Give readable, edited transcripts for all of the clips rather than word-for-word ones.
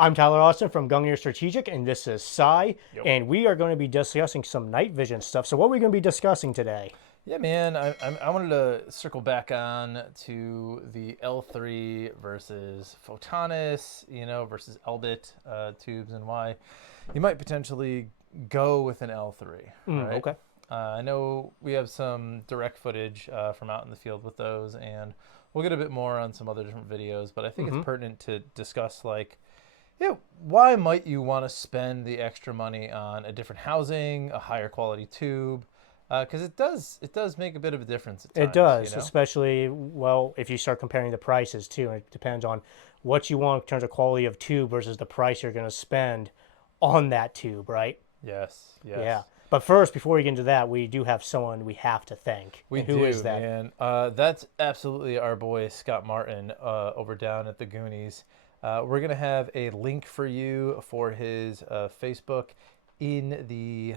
I'm Tyler Austin from Gungnir Strategic, and this is Cy, Yep. and we are going to be discussing some night vision stuff. So what are we going to be discussing today? Yeah, man. I wanted to circle back on to the L3 versus Photonis, versus Elbit tubes, and why you might potentially go with an L3, right? Okay. I know we have some direct footage from out in the field with those, and we'll get a bit more on some other different videos. But I think it's pertinent to discuss, why might you want to spend the extra money on a different housing, a higher quality tube? Because it does make a bit of a difference at times. It does, especially, well, if you start comparing the prices too. It depends on what you want in terms of quality of tube versus the price you're going to spend on that tube, right? Yes. Yeah. But first, before we get into that, we do have someone we have to thank. We And do, who is that? man. That's absolutely our boy Scott Martin over down at the Goonies. We're gonna have a link for you for his Facebook in the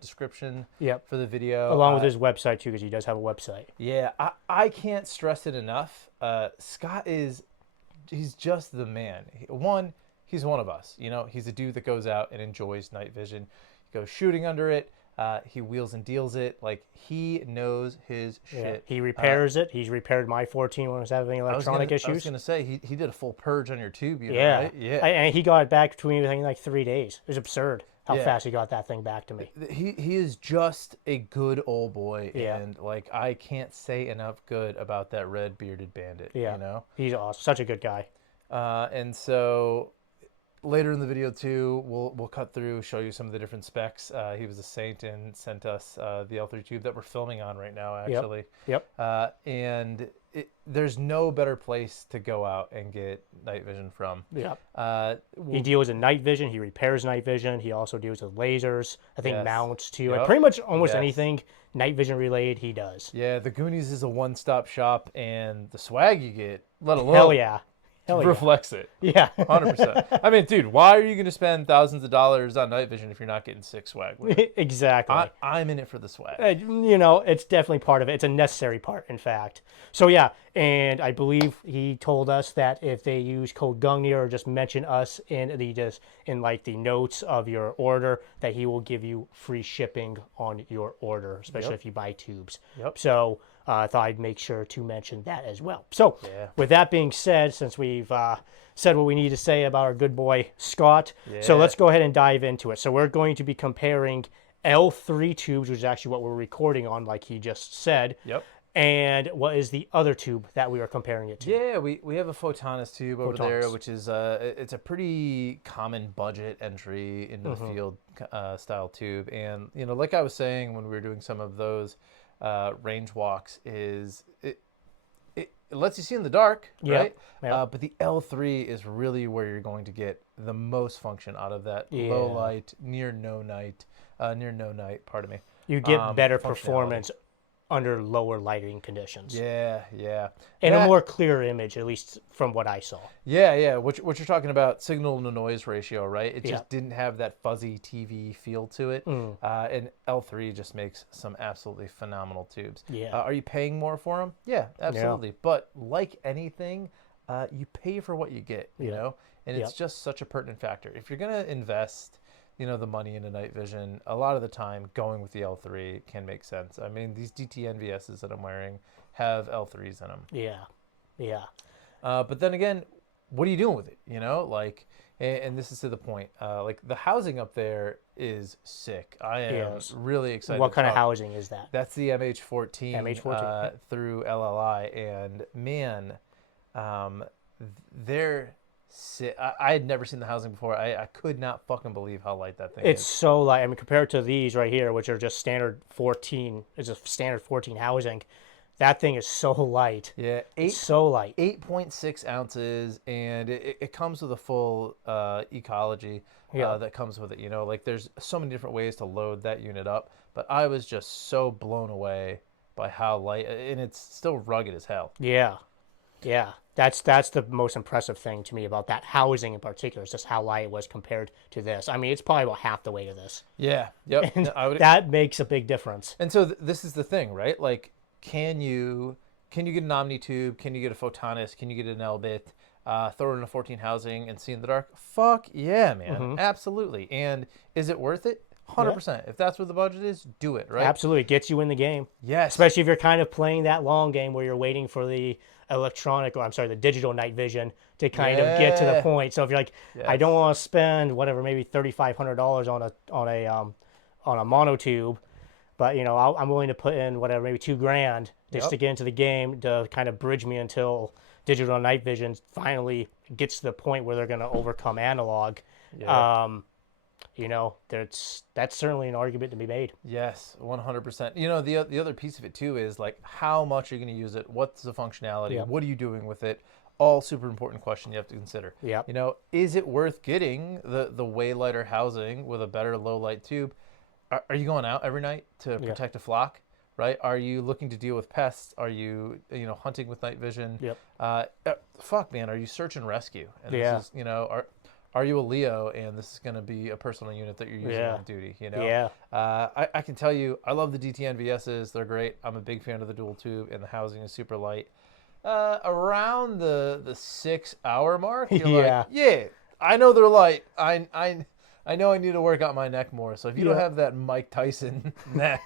description Yep. for the video. Along with his website too, because he does have a website. Yeah, I can't stress it enough. Scott he's just the man. He's one of us. He's a dude that goes out and enjoys night vision. He goes shooting under it. He wheels and deals it. Like, he knows his shit. He repairs it. He's repaired my 14 when I was having electronic issues. I was gonna say he did a full purge on your tube. Yeah. Right? Yeah. And he got it back between I think like 3 days. It was absurd how Yeah. fast he got that thing back to me. He is just a good old boy, Yeah. and I can't say enough good about that red bearded bandit. Yeah. He's awesome. Such a good guy. And so later in the video too, we'll cut through, show you some of the different specs. He was a saint and sent us the L3 tube that we're filming on right now, actually. Yep. And there's no better place to go out and get night vision from. Yep. We'll- He deals with night vision. He repairs night vision. He also deals with lasers. I think Yes. mounts too. Yep. Like pretty much almost Yes. anything night vision related, he does. Yeah, the Goonies is a one-stop shop, and the swag you get, let alone Hell yeah. Hell yeah. reflects it. Yeah. 100%. I mean, dude, why are you going to spend thousands of dollars on night vision if you're not getting sick swag with it? Exactly. I'm in it for the swag. It's definitely part of it. It's a necessary part, in fact. So yeah, and I believe he told us that if they use code Gungnir or just mention us in the notes of your order, that he will give you free shipping on your order, especially if you buy tubes. Yep. So I thought I'd make sure to mention that as well. So Yeah. with that being said, since we've said what we need to say about our good boy Scott, so Yeah. let's go ahead and dive into it. So we're going to be comparing L3 tubes, which is actually what we're recording on, like he just said. Yep. And what is the other tube that we are comparing it to? Yeah, we have a Photonis tube over there, Photonis. which is it's a pretty common budget entry into the field style tube. And like I was saying when we were doing some of those range walks, it lets you see in the dark, Yep, right? yep. But the L3 is really where you're going to get the most function out of that Yeah. low light, near no night. Pardon me. You get better functionality. performance under lower lighting conditions. Yeah. And a That- more clear image, at least from what I saw. Yeah. What you're talking about, signal to noise ratio, right? It just Yeah. didn't have that fuzzy TV feel to it. And L3 just makes some absolutely phenomenal tubes. Yeah. Are you paying more for them? Yeah, absolutely. But like anything, you pay for what you get, you know? And it's just such a pertinent factor. If you're going to invest the money into night vision, a lot of the time going with the L3 can make sense. I mean, these DT NVSs that I'm wearing have L3s in them. Yeah. But then again, what are you doing with it? And this is to the point. The housing up there is sick. I am Yes. really excited. What to kind of talk- housing is that? That's the MH14, MH14. through LLI, and man, they're sick. I had never seen the housing before. I could not fucking believe how light that thing It's is. so light. I mean, compared to these right here, which are just standard 14, it's a standard 14 housing. That thing is so light. Yeah, It's so light. 8.6 ounces, and it comes with a full ecology that comes with it. There's so many different ways to load that unit up, but I was just so blown away by how light, and it's still rugged as hell. Yeah. That's the most impressive thing to me about that housing in particular. Is just how light it was compared to this. I mean, it's probably about half the weight of this. Yeah, yep. And I would, that makes a big difference. and so this is the thing, right? Can you get an Omni tube? Can you get a Photonis? Can you get an Elbit? throw it in a 14 housing and see in the dark. Fuck yeah, man. Absolutely. And is it worth it? 100%. If that's what the budget is, do it, right? Absolutely. It gets you in the game. Yes. Especially if you're kind of playing that long game where you're waiting for the the digital night vision to kind of get to the point. So if you're like, I don't want to spend whatever, maybe $3,500 on a monotube, but I'm willing to put in whatever, maybe $2,000 just to get into the game to kind of bridge me until digital night vision finally gets to the point where they're going to overcome analog. That's certainly an argument to be made. Yes, 100%. The other piece of it too is like, how much are you going to use it? What's the functionality? What are you doing with it? All super important question you have to consider. Is it worth getting the way lighter housing with a better low light tube? Are you going out every night to protect a flock? Right? Are you looking to deal with pests? Are you hunting with night vision? Fuck, man. Are you search and rescue? And this is, are you a Leo and this is going to be a personal unit that you're using on duty? I can tell you, I love the DTN VSs. They're great. I'm a big fan of the dual tube, and the housing is super light. Around the 6 hour mark, you're like, I know they're light. I know I need to work out my neck more. So if you don't have that Mike Tyson neck,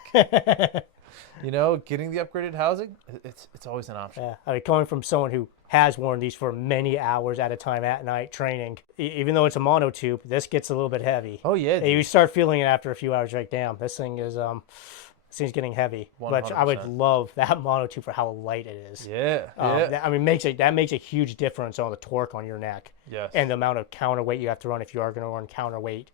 getting the upgraded housing, it's always an option. Yeah, I mean, coming from someone who has worn these for many hours at a time at night training, even though it's a monotube, this gets a little bit heavy. Oh yeah, and you start feeling it after a few hours. You're like, damn, this thing's getting heavy. 100%. But I would love that monotube for how light it is. That makes a huge difference on the torque on your neck. Yes. And the amount of counterweight you have to run if you are going to run counterweight.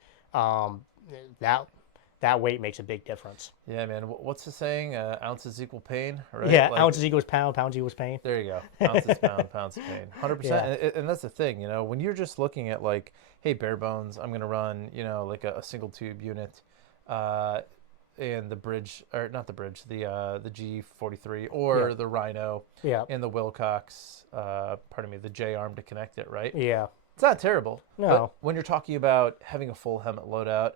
That weight makes a big difference. Yeah, man. What's the saying? Ounces equal pain, right? Yeah, ounces equals pound, pounds equals pain. There you go. Ounces pound, pounds pain. 100%. And that's the thing, when you're just looking at like, hey, bare bones, I'm going to run, like a single tube unit, and the bridge, or not the bridge, the G43 or the Rhino, and the Wilcox, the J arm to connect it, right? Yeah. It's not terrible. No. But when you're talking about having a full helmet loadout,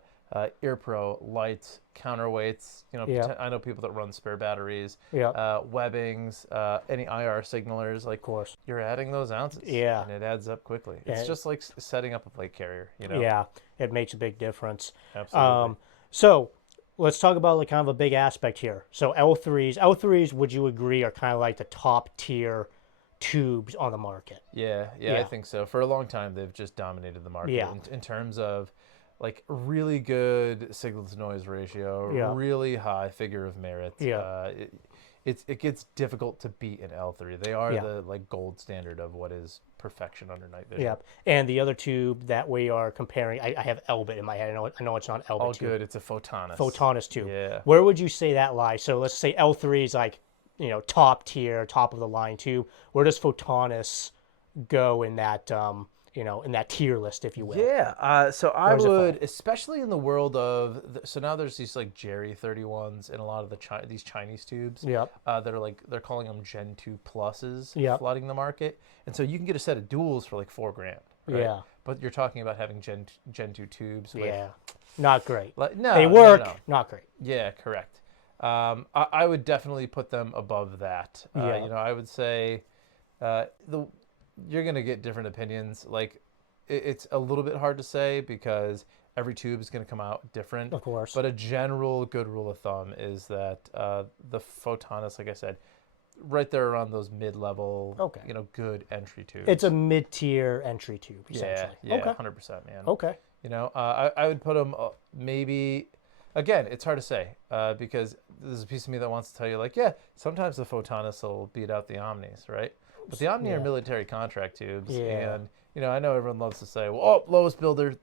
ear pro, lights, counterweights, I know people that run spare batteries, webbings, any IR signalers, like, of course, you're adding those ounces. Yeah. And it adds up quickly. It's just like setting up a plate carrier, Yeah, it makes a big difference. Absolutely. So let's talk about like kind of a big aspect here. So L3s, would you agree, are kind of like the top tier tubes on the market? Yeah, I think so. For a long time, they've just dominated the market in terms of like really good signal to noise ratio, really high figure of merit. It gets difficult to beat an L3. They are the like gold standard of what is perfection under night vision. Yeah, and the other tube that we are comparing, I have Elbit in my head. I know it's not Elbit. All tube. good. It's a Photonis. Photonis tube. Yeah. Where would you say that lies? So let's say L3 is like top tier, top of the line tube. Where does Photonis go in that in that tier list, if you will? Yeah, so I would, especially in the world of, so now there's these like Jerry 31s and a lot of these Chinese tubes that are like, they're calling them Gen 2 pluses flooding the market. And so you can get a set of duals for like $4,000, right? Yeah. But you're talking about having Gen 2 tubes. Not great. No, they work, no. not great. Yeah, correct. I would definitely put them above that. I would say you're going to get different opinions. Like, it's a little bit hard to say because every tube is going to come out different. Of course. But a general good rule of thumb is that the Photonis, like I said, right there around those mid-level, good entry tubes. It's a mid-tier entry tube, essentially. Yeah, 100%, man. Okay. I would put them maybe... Again, it's hard to say because there's a piece of me that wants to tell you, like, sometimes the Photonis will beat out the Omnis, right? But the Omni are military contract tubes, and I know everyone loves to say, "Well, lowest bidder,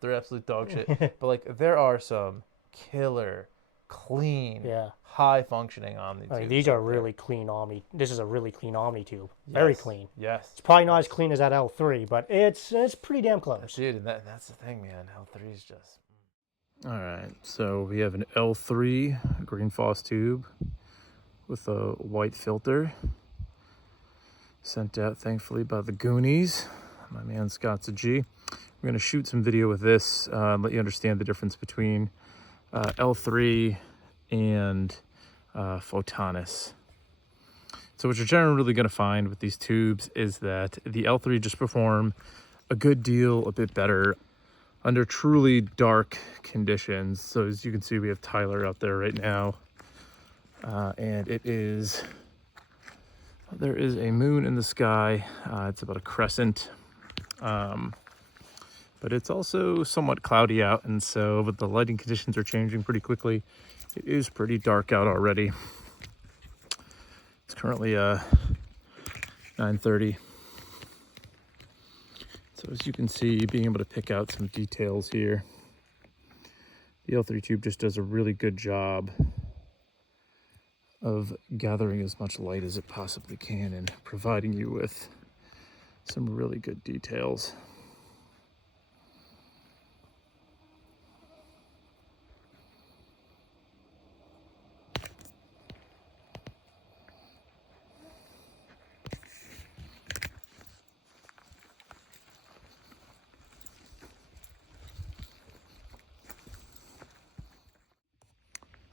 they're absolute dog shit." But like, there are some killer, clean, high functioning Omni tubes. These are really clean Omni. This is a really clean Omni tube. Very clean. Yes. It's probably not as clean as that L3, but it's pretty damn close. Dude, and that's the thing, man. L3 is just. All right, so we have an L3 green phos tube with a white filter. Sent out, thankfully, by the Goonies. My man Scott's a G. We're going to shoot some video with this, let you understand the difference between L3 and Photonis. So what you're generally going to find with these tubes is that the L3 just perform a good deal, a bit better under truly dark conditions. So as you can see, we have Tyler out there right now. And there is a moon in the sky. It's about a crescent. But it's also somewhat cloudy out. And so, but the lighting conditions are changing pretty quickly. It is pretty dark out already. It's currently 9:30. So as you can see, being able to pick out some details here, the L3 tube just does a really good job of gathering as much light as it possibly can and providing you with some really good details.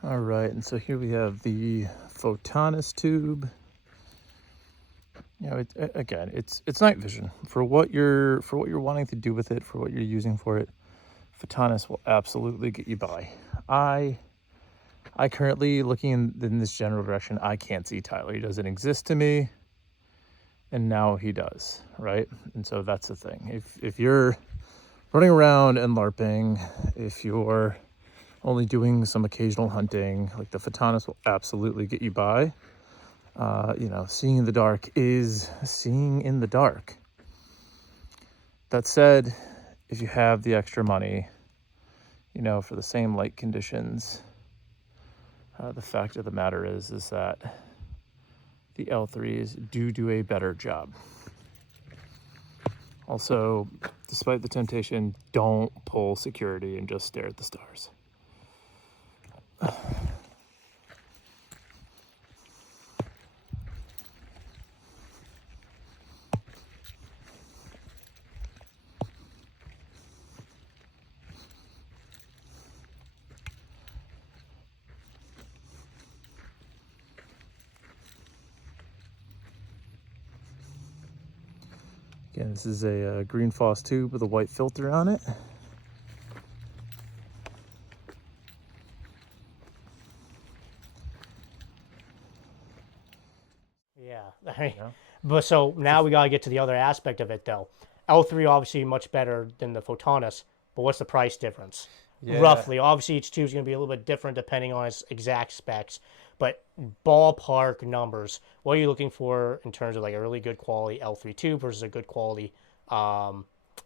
All right, and so here we have the Photonis tube. You know, it's night vision for what you're wanting to do with it, for what you're using for it. Photonis will absolutely get you by. I currently, looking in this general direction, I can't see Tyler. He doesn't exist to me, and now he does, right? And so that's the thing. If you're running around and LARPing, if you're only doing some occasional hunting, like the Photonis will absolutely get you by. You know, seeing in the dark is seeing in the dark. That said, if you have the extra money, you know, for the same light conditions, the fact of the matter is that the L3s do a better job. Also, despite the temptation, don't pull security and just stare at the stars. Again, this is a green Foss tube with a white filter on it. Yeah. Yeah. But so now we got to get to the other aspect of it, though. L3 obviously much better than the Photonis, but what's the price difference? Yeah. Roughly. Obviously, each tube is going to be a little bit different depending on its exact specs, but ballpark numbers. What are you looking for in terms of like a really good quality L3 tube versus a good quality? Now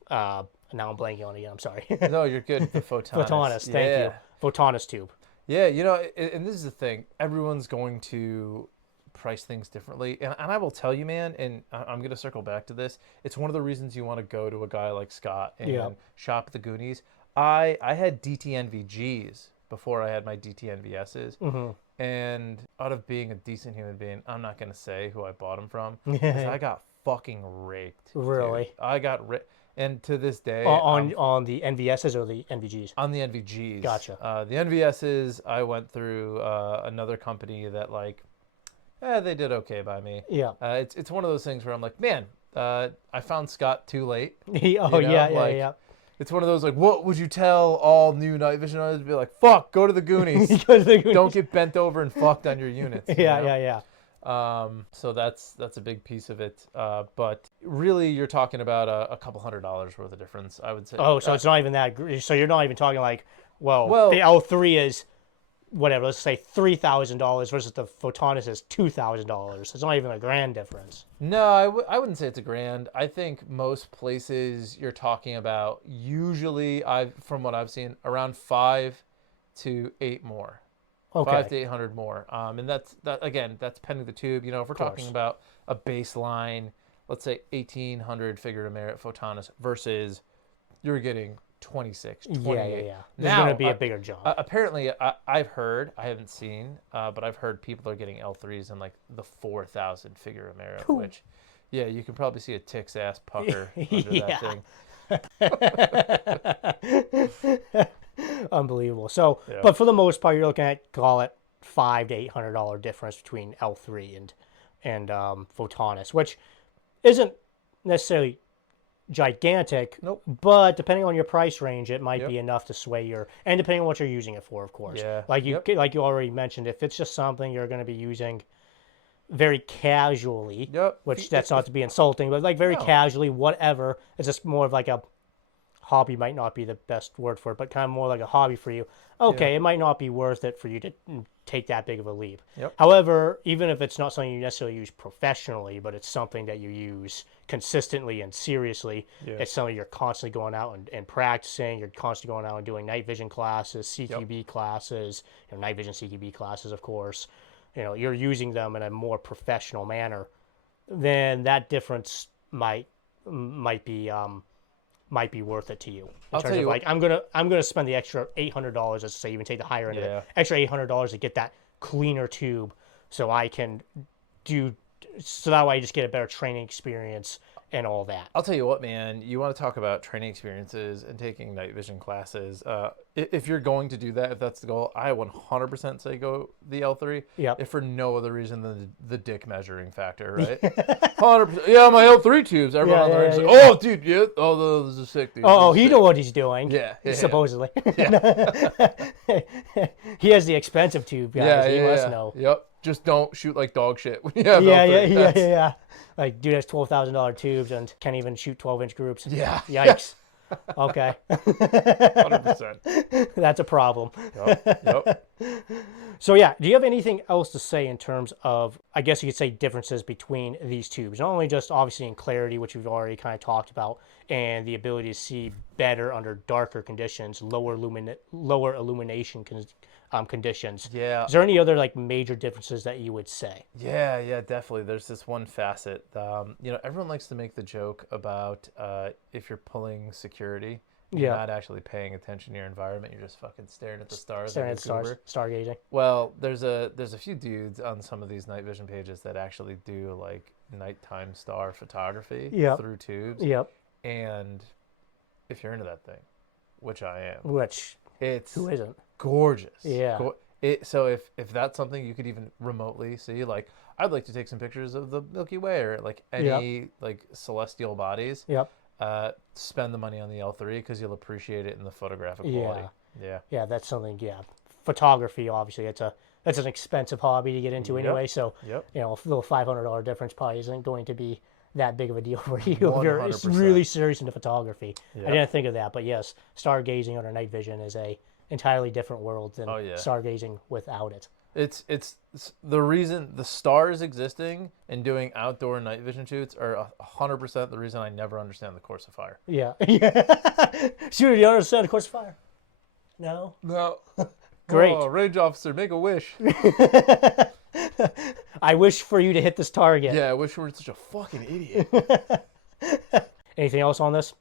I'm blanking on it again. I'm sorry. No, you're good. The Photonis. Photonis. Thank you. Photonis tube. Yeah, you know, and this is the thing. Everyone's going to price things differently. And I will tell you, man, and I'm going to circle back to this. It's one of the reasons you want to go to a guy like Scott and shop at the Goonies. I had DTNVGs before I had my DTNVSs. Mm-hmm. And out of being a decent human being, I'm not going to say who I bought them from. Because I got fucking raped. Really? Dude. I got raped. And to this day, on the NVSs or the NVGs? On the NVGs. Gotcha. The NVSs, I went through another company that they did okay by me. Yeah. It's one of those things where I'm like, man, I found Scott too late. Yeah. It's one of those like, what would you tell all new night vision owners to be like? Fuck, go to the Goonies. Go to the Goonies. Don't get bent over and fucked on your units. Yeah. So that's a big piece of it. But really, you're talking about a couple $100 worth of difference, I would say. Oh, so it's not even that. So you're not even talking like, well the L3 is whatever. Let's say $3,000 versus the Photonis is $2,000. It's not even a grand difference. No, I wouldn't say it's a grand. I think most places you're talking about usually, from what I've seen, around 5 to 8 more. Okay. 500 to 800 more. And that's pending the tube. You know, if we're talking about a baseline, let's say 1,800 figure of merit Photonis versus you're getting 26, 28. Yeah. There's going to be a bigger jump. Apparently, I've heard, I haven't seen, but I've heard people are getting L3s in like the 4,000 figure of merit, which, yeah, you can probably see a tick's ass pucker under that thing. Unbelievable. So, but for the most part, you're looking at, call it $500 to $800 difference between L3 and Photonis, which isn't necessarily gigantic, Nope. but depending on your price range, it might Yep. be enough to sway your, and depending on what you're using it for, of course. Yeah. Like you already mentioned, if it's just something you're going to be using very casually, Yep. which that's not to be insulting, but like very No. casually, whatever. It's just more of like a hobby, might not be the best word for it, but kind of more like a hobby for you. Okay, Yeah. it might not be worth it for you to take that big of a leap. Yep. However, even if it's not something you necessarily use professionally, but it's something that you use consistently and seriously, Yeah. it's something you're constantly going out and practicing. You're constantly going out and doing night vision classes, CQB classes, night vision CQB classes, of course. You're using them in a more professional manner. Then that difference might be worth it to you. I'll tell you like I'm gonna spend the extra $800. Let's say even take the higher end of Yeah. it, extra $800 to get that cleaner tube, so I can so that way I just get a better training experience and all that. I'll tell you what, man. You want to talk about training experiences and taking night vision classes. If you're going to do that, if that's the goal, I 100% say go the L3. Yep. If for no other reason than the dick measuring factor, right? 100%. Yeah, my L3 tubes. Everyone on the range is like, oh, dude, yeah. Oh, those are sick, dude. Oh, Those are he sick." know what he's doing. Yeah. Supposedly. He has the expensive tube, guys. Yeah, He yeah, must yeah. know. Yep. Just don't shoot like dog shit when you have Yeah, L3. That's- yeah. Like, dude has $12,000 tubes and can't even shoot 12-inch groups. Yeah. Yikes. Okay. 100%. That's a problem. Yep. So yeah, do you have anything else to say in terms of, I guess you could say, differences between these tubes? Not only just obviously in clarity, which we've already kind of talked about, and the ability to see better under darker conditions, lower illumination conditions. Yeah. Is there any other like major differences that you would say? Yeah, definitely. There's this one facet. Everyone likes to make the joke about if you're pulling security, you're Yeah. not actually paying attention to your environment. You're just fucking staring at the stars. Staring like at a stars, goober. stargazing. Well, there's a few dudes on some of these night vision pages that actually do like nighttime star photography Yep. through tubes. Yep. And if you're into that thing, which I am, Which, it's who isn't? gorgeous. Yeah. So if that's something you could even remotely see, like I'd like to take some pictures of the Milky Way or like any like celestial bodies. Yep. Spend the money on the L3 because you'll appreciate it in the photographic quality. Yeah. Yeah, that's something. Yeah, photography. Obviously, that's an expensive hobby to get into anyway. So Yep. a little $500 difference probably isn't going to be that big of a deal for you if you're 100%. really serious into photography. Yep. I didn't think of that, but yes, stargazing under night vision is a entirely different world than stargazing without it. It's the reason the stars existing and doing outdoor night vision shoots are 100% the reason I never understand the course of fire. Yeah. Shooter, do you understand the course of fire? No. No. Great. Oh, range officer, make a wish. I wish for you to hit this target. Yeah, I wish we were such a fucking idiot. Anything else on this?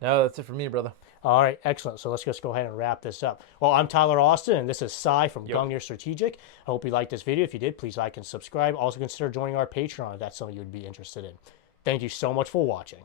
No, that's it for me, brother. All right, excellent. So let's just go ahead and wrap this up. Well, I'm Tyler Austin, and this is Cy from Gungnir Strategic. I hope you liked this video. If you did, please like and subscribe. Also consider joining our Patreon if that's something you would be interested in. Thank you so much for watching.